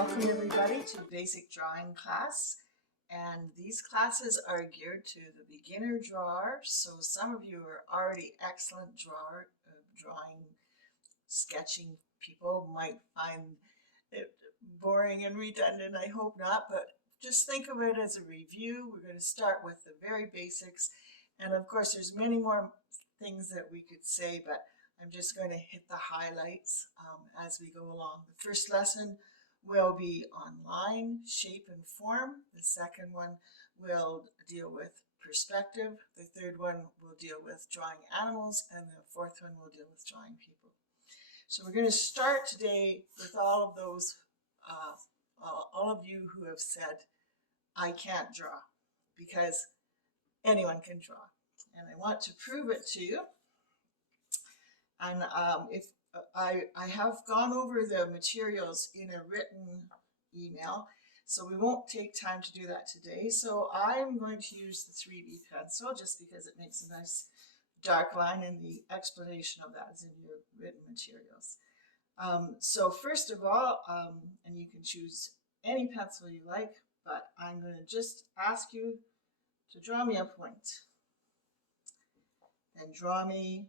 Welcome everybody to basic drawing class, and these classes are geared to the beginner drawer. So some of you are already excellent drawing, sketching people might find it boring and redundant. I hope not, but just think of it as a review. We're going to start with the very basics, and of course there's many more things that we could say, but I'm just going to hit the highlights as we go along. The first lesson will be on line, shape, and form. The second one will deal with perspective. The third one will deal with drawing animals, and the fourth one will deal with drawing people. So we're going to start today with all of those, all of you who have said, I can't draw, because anyone can draw. And I want to prove it to you. And if I have gone over the materials in a written email, so we won't take time to do that today. So I'm going to use the 3B pencil just because it makes a nice dark line, and the explanation of that is in your written materials. So first of all, and you can choose any pencil you like, but I'm going to just ask you to draw me a point. Then draw me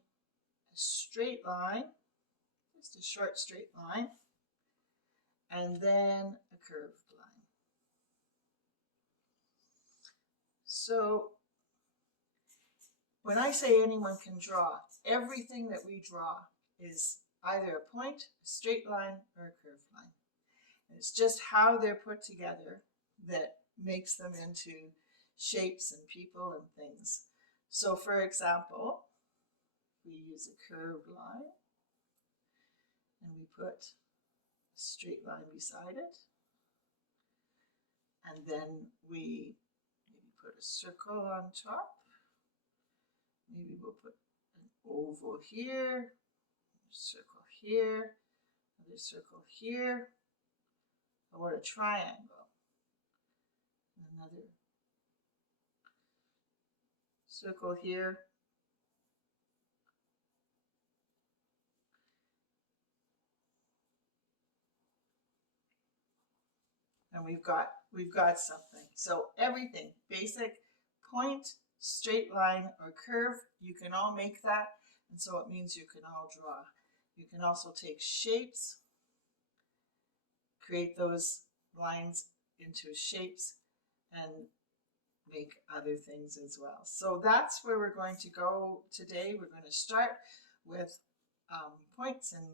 a straight line, just a short straight line, and then a curved line. So when I say anyone can draw, everything that we draw is either a point, a straight line, or a curved line. And it's just how they're put together that makes them into shapes and people and things. So for example, we use a curved line, and we put a straight line beside it, and then we maybe put a circle on top. Maybe we'll put an oval here, a circle here, another circle here. I want a triangle, another circle here. And we've got something. So everything, basic, point, straight line, or curve, you can all make that. And so it means you can all draw. You can also take shapes, create those lines into shapes, and make other things as well. So that's where we're going to go today. We're going to start with points and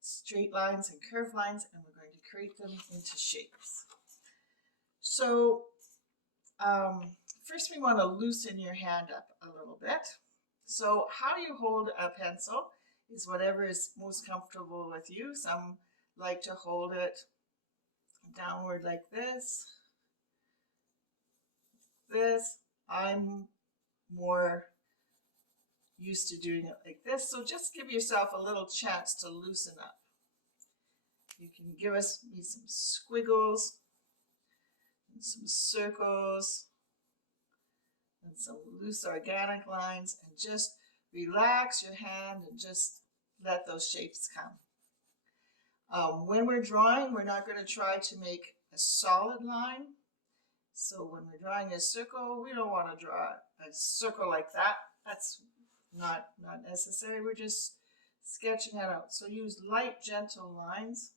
straight lines and curved lines, and we're going to create them into shapes. So first we want to loosen your hand up a little bit. So how you hold a pencil is whatever is most comfortable with you. Some like to hold it downward like this. I'm more used to doing it like this. So just give yourself a little chance to loosen up. You can give me some squiggles, and some circles, and some loose organic lines, and just relax your hand and just let those shapes come. When we're drawing, we're not going to try to make a solid line. So when we're drawing a circle, we don't want to draw a circle like that. That's not necessary. We're just sketching it out. So use light, gentle lines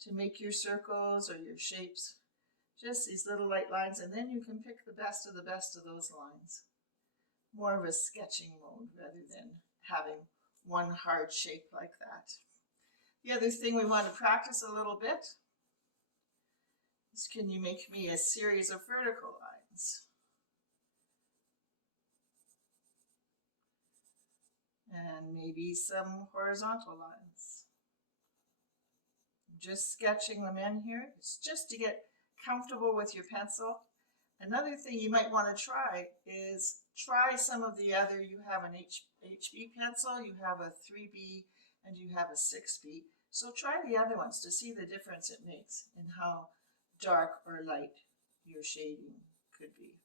to make your circles or your shapes. Just these little light lines, and then you can pick the best of those lines. More of a sketching mode rather than having one hard shape like that. The other thing we want to practice a little bit is, can you make me a series of vertical lines? And maybe some horizontal lines. Just sketching them in here. It's just to get comfortable with your pencil. Another thing you might want to try is try some of the other. You have an HB pencil, you have a 3B, and you have a 6B. So try the other ones to see the difference it makes in how dark or light your shading could be.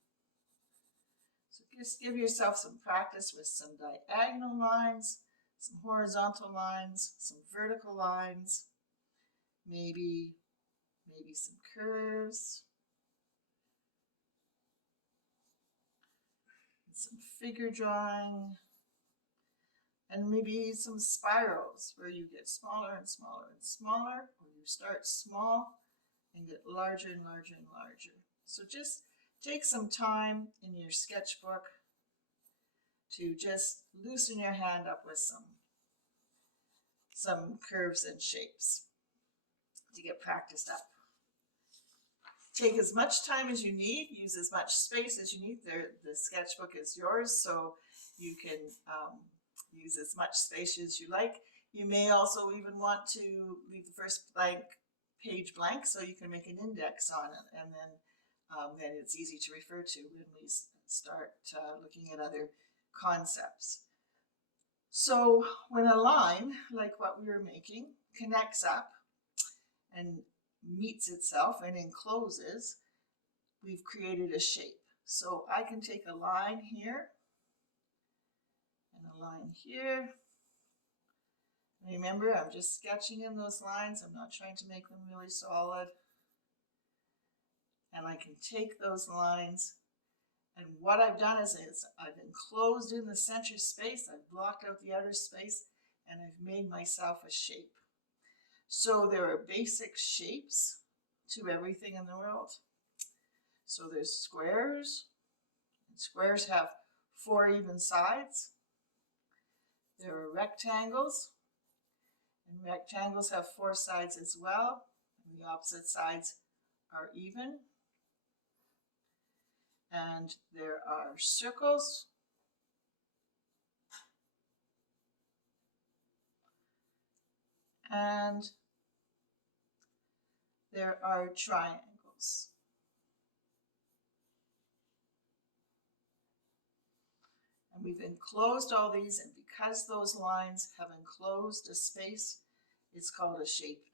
So just give yourself some practice with some diagonal lines, some horizontal lines, some vertical lines, maybe some curves, some figure drawing, and maybe some spirals where you get smaller and smaller and smaller, or you start small and get larger and larger and larger. So just take some time in your sketchbook to just loosen your hand up with some curves and shapes to get practiced up. Take as much time as you need, use as much space as you need. The sketchbook is yours, so you can use as much space as you like. You may also even want to leave the first page blank so you can make an index on it, and then it's easy to refer to when we start looking at other concepts. So when a line, like what we were making, connects up and meets itself and encloses, we've created a shape. So I can take a line here and a line here. Remember, I'm just sketching in those lines. I'm not trying to make them really solid. And I can take those lines, and what I've done is I've enclosed in the center space, I've blocked out the outer space, and I've made myself a shape. So there are basic shapes to everything in the world. So there's squares, and squares have 4 even sides. There are rectangles, and rectangles have 4 sides as well, and the opposite sides are even. And there are circles, and there are triangles. And we've enclosed all these, and because those lines have enclosed a space, it's called a shape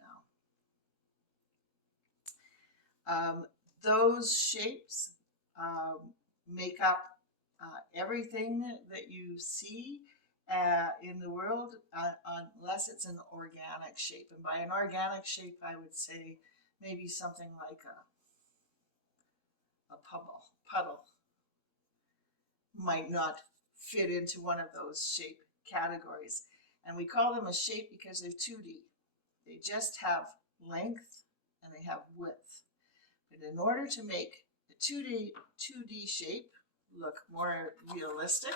now. Those shapes make up everything that you see in the world, unless it's an organic shape. And by an organic shape, I would say maybe something like a puddle might not fit into one of those shape categories. And we call them a shape because they're 2D. They just have length and they have width. But in order to make a 2D shape look more realistic,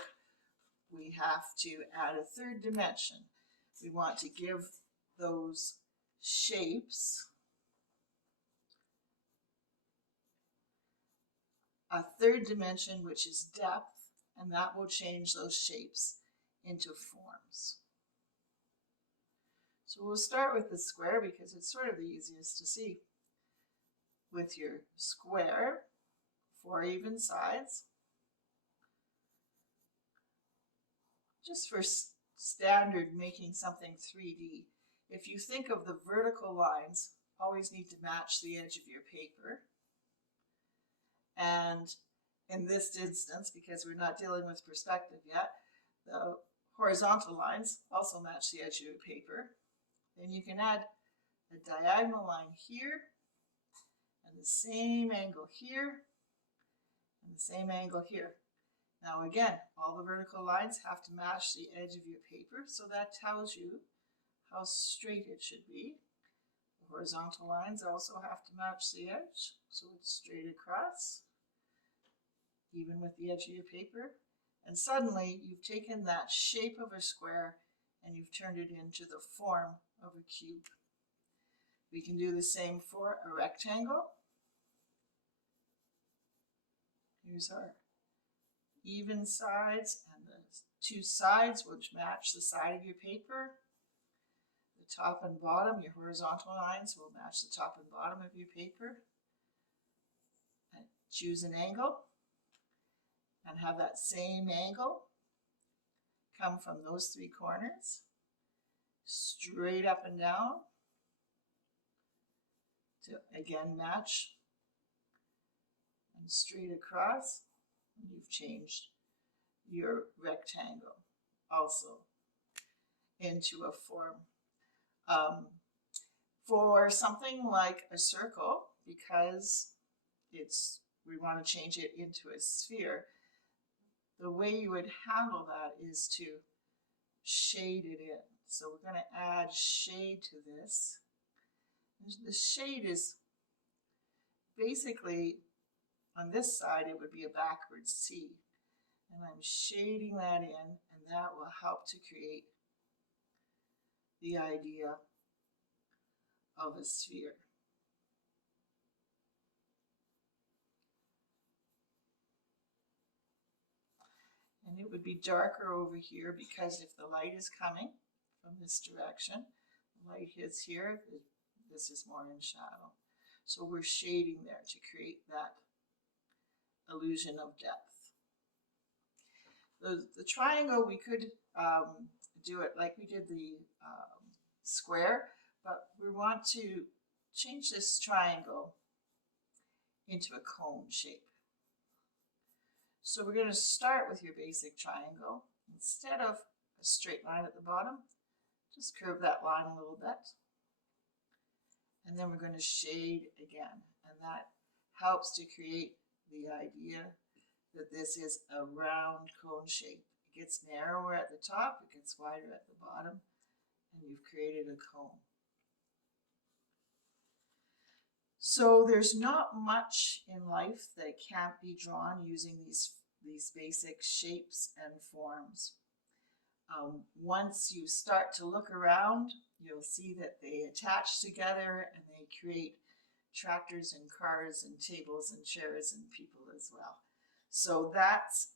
we have to add a 3rd dimension. We want to give those shapes a 3rd dimension, which is depth, and that will change those shapes into forms. So we'll start with the square because it's sort of the easiest to see. With your square, 4 even sides. Just for standard making something 3D, if you think of the vertical lines, always need to match the edge of your paper. And in this instance, because we're not dealing with perspective yet, the horizontal lines also match the edge of your paper. Then you can add a diagonal line here, and the same angle here, and the same angle here. Now again, all the vertical lines have to match the edge of your paper, so that tells you how straight it should be. The horizontal lines also have to match the edge, so it's straight across, even with the edge of your paper. And suddenly you've taken that shape of a square and you've turned it into the form of a cube. We can do the same for a rectangle. Here's our even sides, and the 2 sides which match the side of your paper. The top and bottom, your horizontal lines will match the top and bottom of your paper. And choose an angle and have that same angle come from those 3 corners, straight up and down to again match, and straight across. And you've changed your rectangle also into a form. For something like a circle, because we want to change it into a sphere, the way you would handle that is to shade it in. So we're going to add shade to this. The shade is basically, on this side, it would be a backwards C. And I'm shading that in, and that will help to create the idea of a sphere. And it would be darker over here because if the light is coming from this direction, the light hits here, this is more in shadow. So we're shading there to create that illusion of depth. The triangle, we could do it like we did the square, but we want to change this triangle into a cone shape. So we're going to start with your basic triangle. Instead of a straight line at the bottom, just curve that line a little bit. And then we're going to shade again. And that helps to create the idea that this is a round cone shape. It gets narrower at the top, it gets wider at the bottom, and you've created a cone. So there's not much in life that can't be drawn using these basic shapes and forms. Once you start to look around, you'll see that they attach together and they create tractors and cars and tables and chairs and people as well. So that's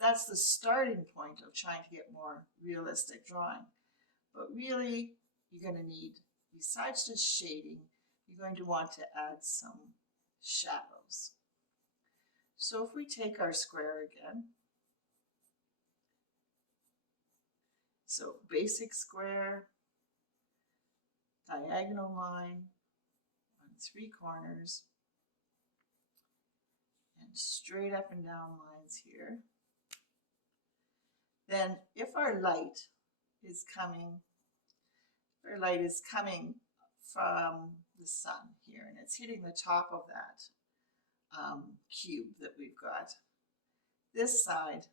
the starting point of trying to get more realistic drawing. But really, you're going to need, besides just shading, you're going to want to add some shadows. So if we take our square again, so basic square, diagonal line on 3 corners, and straight up and down lines here. Then if our light is coming from the sun here, and it's hitting the top of that cube that we've got, this side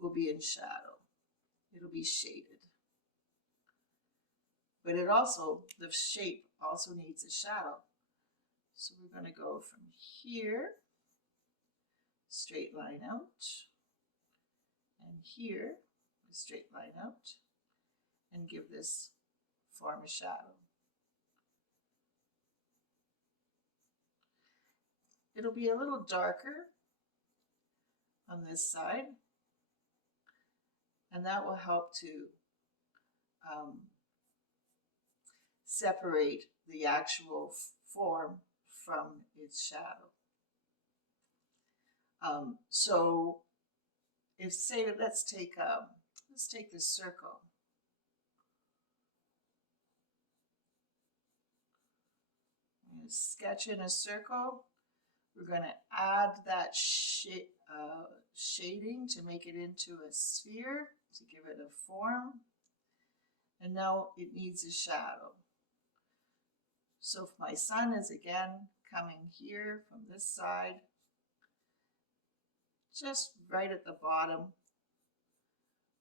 will be in shadow. It'll be shaded. But the shape also needs a shadow. So we're going to go from here, straight line out, and here, a straight line out, and give this form a shadow. It'll be a little darker on this side, and that will help to separate the actual form from its shadow. So if say that let's take this circle. I'm going to sketch in a circle. We're going to add that shading to make it into a sphere, to give it a form. And now it needs a shadow. So if my sun is again coming here from this side, just right at the bottom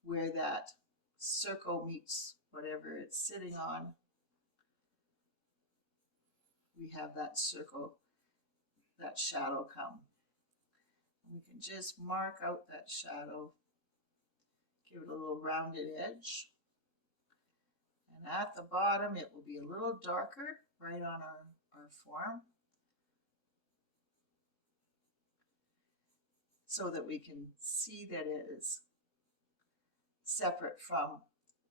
where that circle meets whatever it's sitting on, we have that circle, that shadow come. And we can just mark out that shadow, give it a little rounded edge. And at the bottom, it will be a little darker right on our form, so that we can see that it is separate from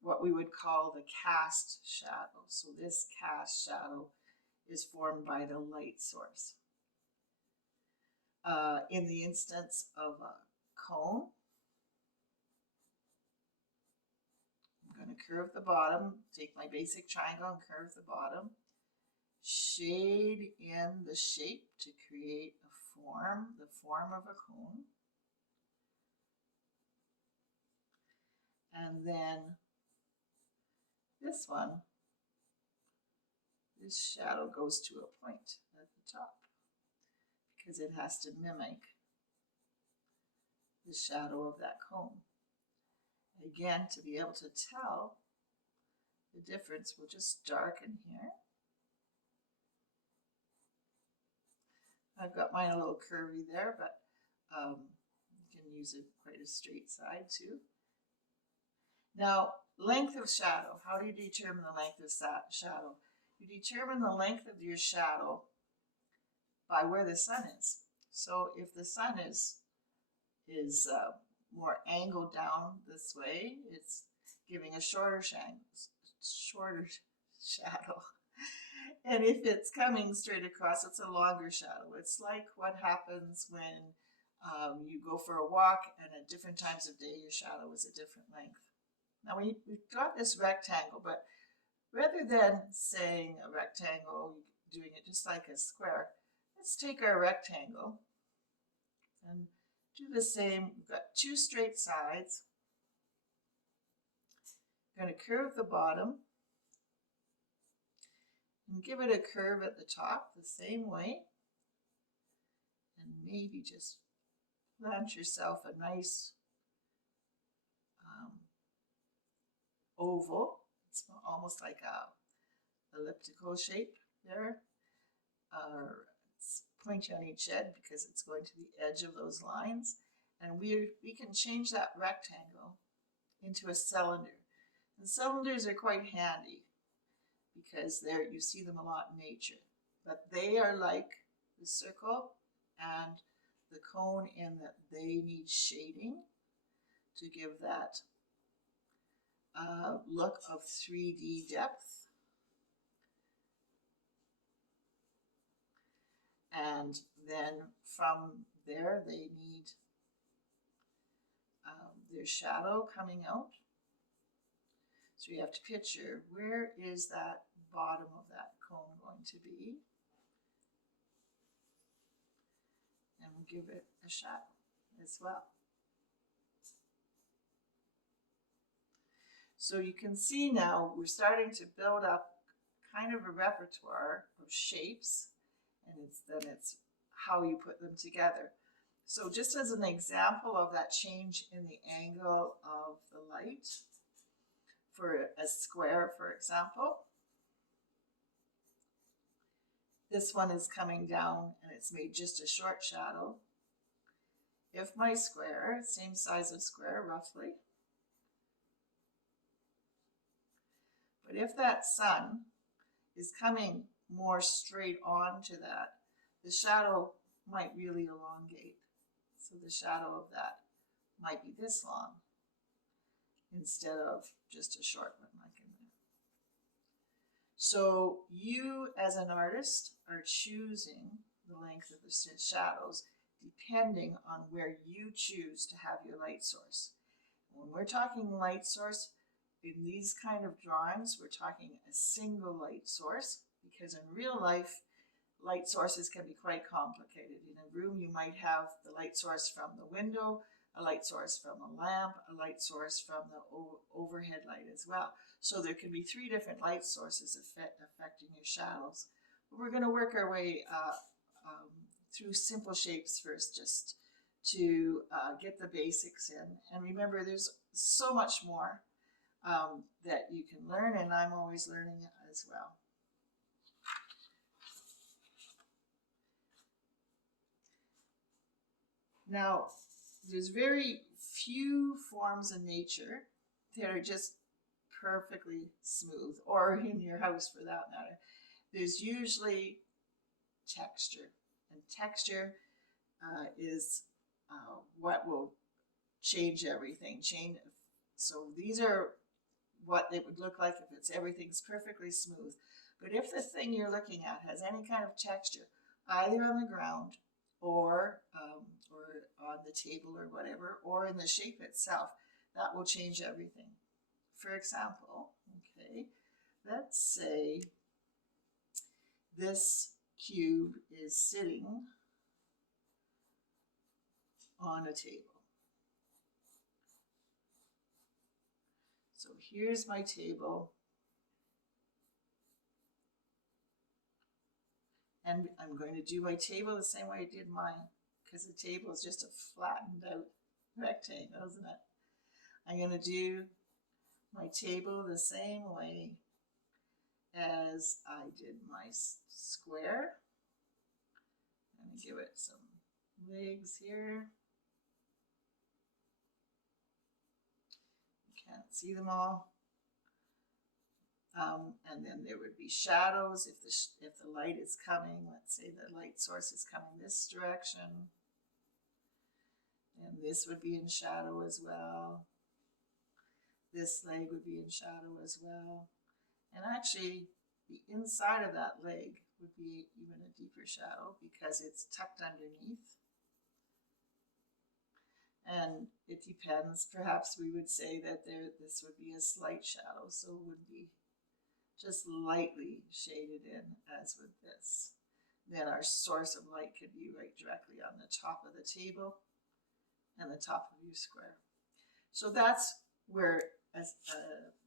what we would call the cast shadow. So this cast shadow is formed by the light source. In the instance of a cone, I'm going to curve the bottom, take my basic triangle and curve the bottom, shade in the shape to create a form, the form of a cone. And then This one, this shadow goes to a point at the top because it has to mimic the shadow of that cone. Again, to be able to tell the difference, we'll just darken here. I've got mine a little curvy there, but you can use it quite a straight side too. Now, length of shadow. How do you determine the length of shadow? You determine the length of your shadow by where the sun is. So if the sun is more angled down this way, it's giving a shorter shadow. And if it's coming straight across, it's a longer shadow. It's like what happens when you go for a walk and at different times of day your shadow is a different length. Now we've got this rectangle, but rather than saying a rectangle, doing it just like a square, let's take our rectangle and do the same. We've got two straight sides. I'm going to curve the bottom and give it a curve at the top the same way, and maybe just plant yourself a nice oval. It's almost like a elliptical shape there. It's pointy on each edge because it's going to the edge of those lines, and we can change that rectangle into a cylinder. And cylinders are quite handy because you see them a lot in nature, but they are like the circle and the cone in that they need shading to give that look of 3D depth. And then from there they need their shadow coming out. So you have to picture, where is that bottom of that cone going to be? And we'll give it a shadow as well. So you can see now we're starting to build up kind of a repertoire of shapes, and it's how you put them together. So just as an example of that change in the angle of the light, for a square, for example, this one is coming down and it's made just a short shadow. If my square, same size of square roughly, but if that sun is coming more straight on to that, the shadow might really elongate. So the shadow of that might be this long instead of just a short one like in there. So you as an artist are choosing the length of the shadows depending on where you choose to have your light source. When we're talking light source, in these kind of drawings, we're talking a single light source, because in real life, light sources can be quite complicated. In a room, you might have the light source from the window, a light source from a lamp, a light source from the overhead light as well. So there can be 3 different light sources affecting your shadows. But we're going to work our way through simple shapes first, just to get the basics in. And remember, there's so much more that you can learn, and I'm always learning as well. Now, there's very few forms in nature that are just perfectly smooth, or in your house for that matter. There's usually texture, and texture is what will change everything. So these are what it would look like if everything's perfectly smooth. But if the thing you're looking at has any kind of texture, either on the ground or on the table or whatever, or in the shape itself, that will change everything. For example, okay, let's say this cube is sitting on a table. So here's my table, And I'm going to do my table the same way I did mine, because the table is just a flattened out rectangle, isn't it? I'm going to do my table the same way as I did my square. I'm going to give it some legs here. You can't see them all. And then there would be shadows if the light is coming. Let's say the light source is coming this direction. And this would be in shadow as well. This leg would be in shadow as well. And actually, the inside of that leg would be even a deeper shadow because it's tucked underneath. And it depends. Perhaps we would say that this would be a slight shadow, so it would be just lightly shaded in as with this. Then our source of light could be right directly on the top of the table and the top of your square. So that's where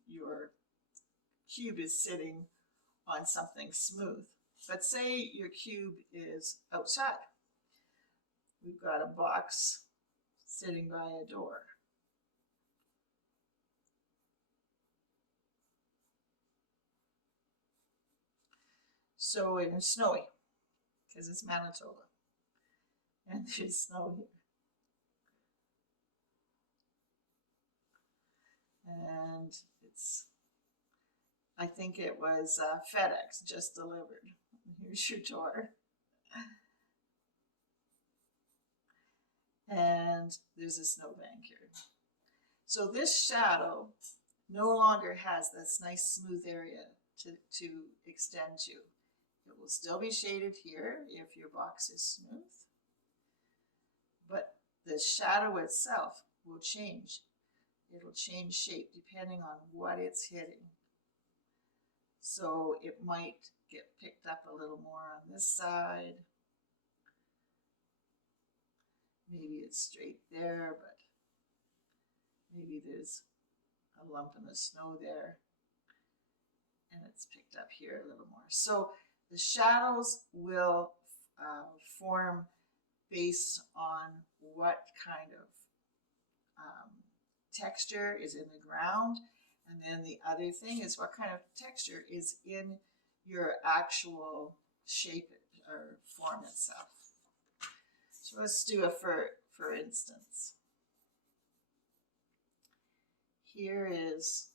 your cube is sitting on something smooth. But say your cube is outside. We've got a box sitting by a door. So it's snowy, because it's Manitoba, and there's snow here. And I think it was FedEx just delivered. Here's your door. And there's a snowbank here. So this shadow no longer has this nice smooth area to extend to. It will still be shaded here if your box is smooth, but the shadow itself will change. It'll change shape depending on what it's hitting. So it might get picked up a little more on this side. Maybe it's straight there, but maybe there's a lump in the snow there, and it's picked up here a little more. So the shadows will form based on what kind of texture is in the ground, and then the other thing is what kind of texture is in your actual shape or form itself. So let's do it for instance. Here is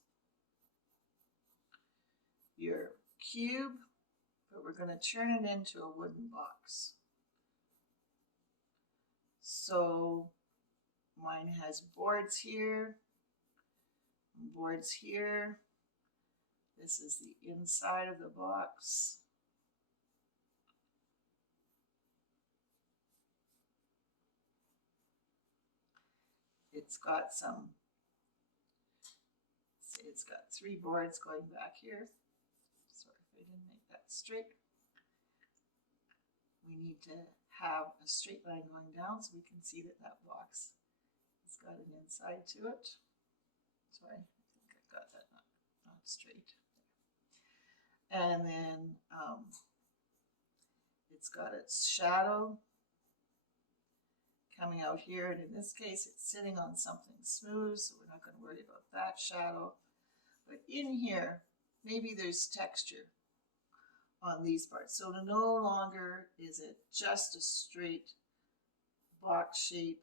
your cube, but we're going to turn it into a wooden box. So mine has boards here, boards here. This is the inside of the box. It's got it's got 3 boards going back here. Sorry if I didn't make that straight. We need to have a straight line going down so we can see that that box has got an inside to it. Sorry, I think I got that not straight. And then it's got its shadow coming out here, and in this case it's sitting on something smooth, so we're not going to worry about that shadow. But in here, maybe there's texture on these parts. So no longer is it just a straight box shape.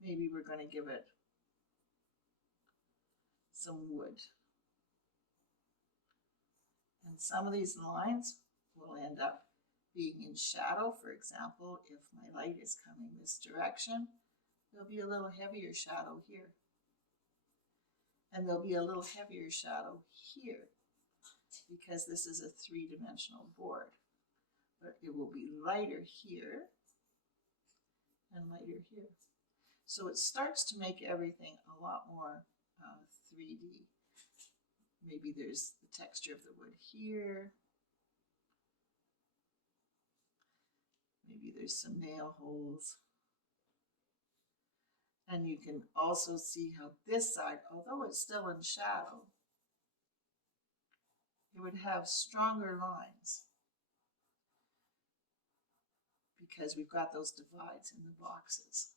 Maybe we're going to give it some wood. And some of these lines will end up being in shadow. For example, if my light is coming this direction, there'll be a little heavier shadow here. And there'll be a little heavier shadow here because this is a 3-dimensional board. But it will be lighter here and lighter here. So it starts to make everything a lot more 3D. Maybe there's the texture of the wood here. Maybe there's some nail holes. And you can also see how this side, although it's still in shadow, it would have stronger lines. because we've got those divides in the boxes.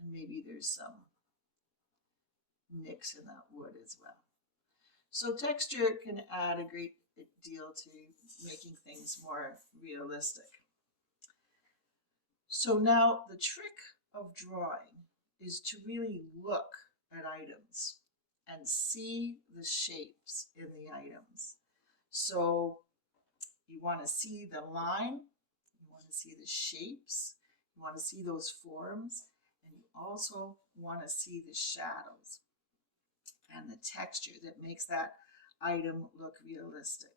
And maybe there's some nicks in that wood as well. So texture can add a great deal to making things more realistic. So now the trick of drawing is to really look at items and see the shapes in the items. So you want to see the line, you want to see the shapes, you want to see those forms, and you also want to see the shadows and the texture that makes that item look realistic.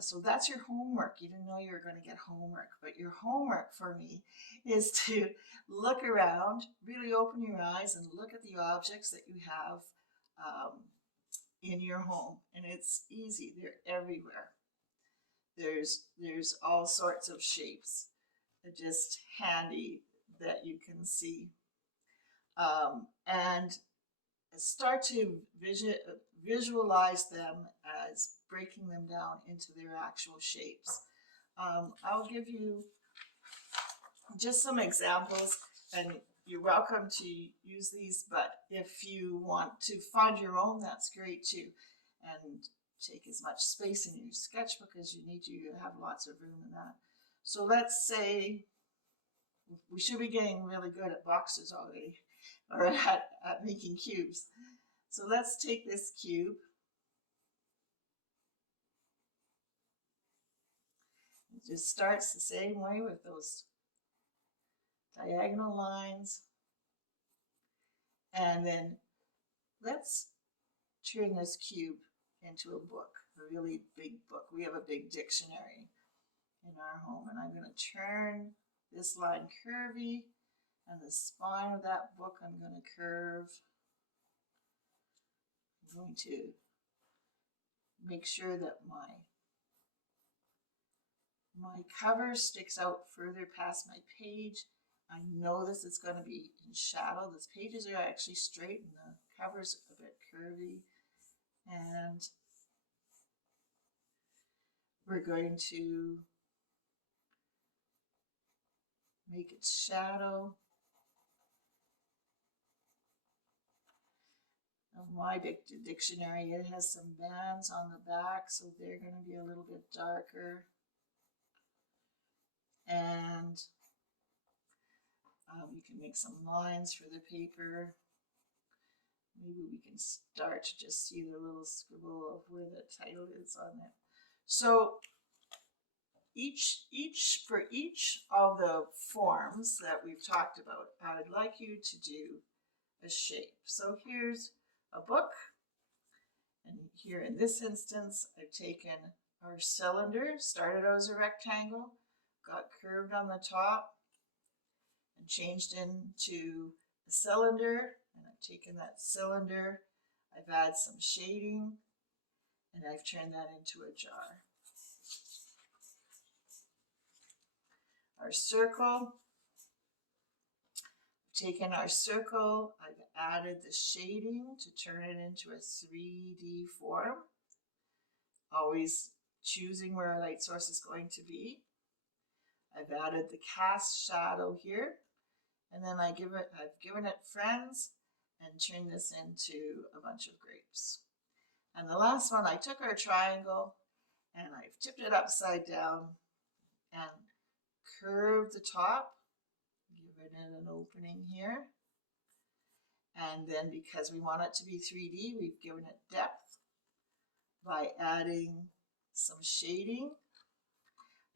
So that's your homework. You didn't know you were going to get homework, but your homework for me is to look around, really open your eyes and look at the objects that you have in your home. And it's easy. They're everywhere. There's all sorts of shapes. They're just handy that you can see. And start to visualize them as breaking them down into their actual shapes. I'll give you just some examples, and you're welcome to use these, but if you want to find your own, that's great too. And take as much space in your sketchbook as you need to. You have lots of room in that. So let's say we should be getting really good at boxes already, or at making cubes. So let's take this cube. It just starts the same way with those diagonal lines. And then let's turn this cube into a book, a really big book. We have a big dictionary in our home, and I'm going to turn this line curvy, and the spine of that book I'm going to curve. I'm going to make sure that my cover sticks out further past my page. I know this is going to be in shadow. These pages are actually straight and the cover's a bit curvy. And we're going to make it shadow. Of my dictionary, it has some bands on the back, so they're going to be a little bit darker. And you can make some lines for the paper. Maybe we can start to just see the little scribble of where the title is on it. So for each of the forms that we've talked about, I would like you to do a shape. So here's a book, and here in this instance, I've taken our cylinder, started out as a rectangle, got curved on the top, and changed into a cylinder, and I've taken that cylinder, I've added some shading, and I've turned that into a jar. Our circle, I've taken our circle, I've added the shading to turn it into a 3D form, always choosing where our light source is going to be. I've added the cast shadow here, and then I've given it friends and turned this into a bunch of grapes. And the last one, I took our triangle and I've tipped it upside down and curved the top, given it an opening here. And then because we want it to be 3D, we've given it depth by adding some shading.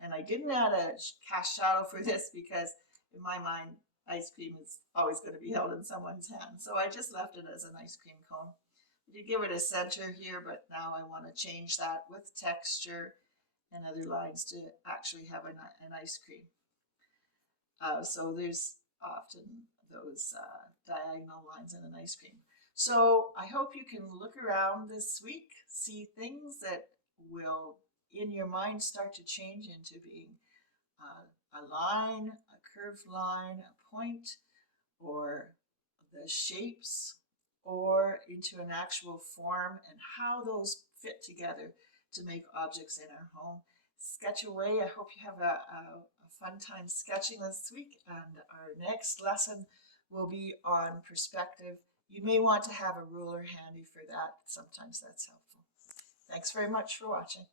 And I didn't add a cast shadow for this because in my mind, ice cream is always going to be held in someone's hand. So I just left it as an ice cream cone. I did give it a center here, but now I want to change that with texture and other lines to actually have an ice cream. So there's often those diagonal lines in an ice cream. So I hope you can look around this week, see things that will in your mind start to change into being a line, a curved line, a point, or the shapes, or into an actual form, and how those fit together to make objects in our home. sketch away. I hope you have a fun time sketching this week, and our next lesson will be on perspective. You may want to have a ruler handy for that. Sometimes that's helpful. Thanks very much for watching.